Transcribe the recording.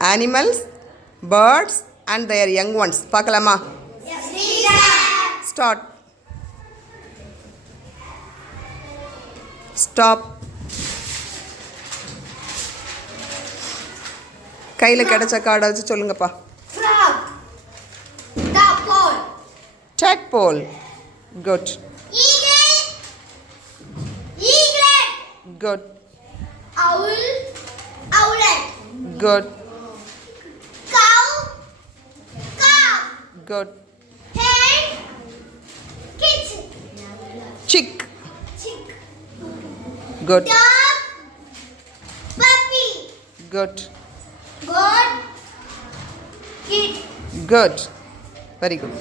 animals, birds and their young ones. பார்க்கலாமா? Start. Stop. கையில் கிடைச்ச கார்டை வச்சு சொல்லுங்கப்பா. Frog. Tadpole. Tadpole. Good. Eagle. Eaglet. Good. Owl. Owlet. Good. Cow. Calf. Good. Hen. Kitten. Chick. Chick. Good. Dog. Puppy. Good. Goat. Kid. Good. Very good.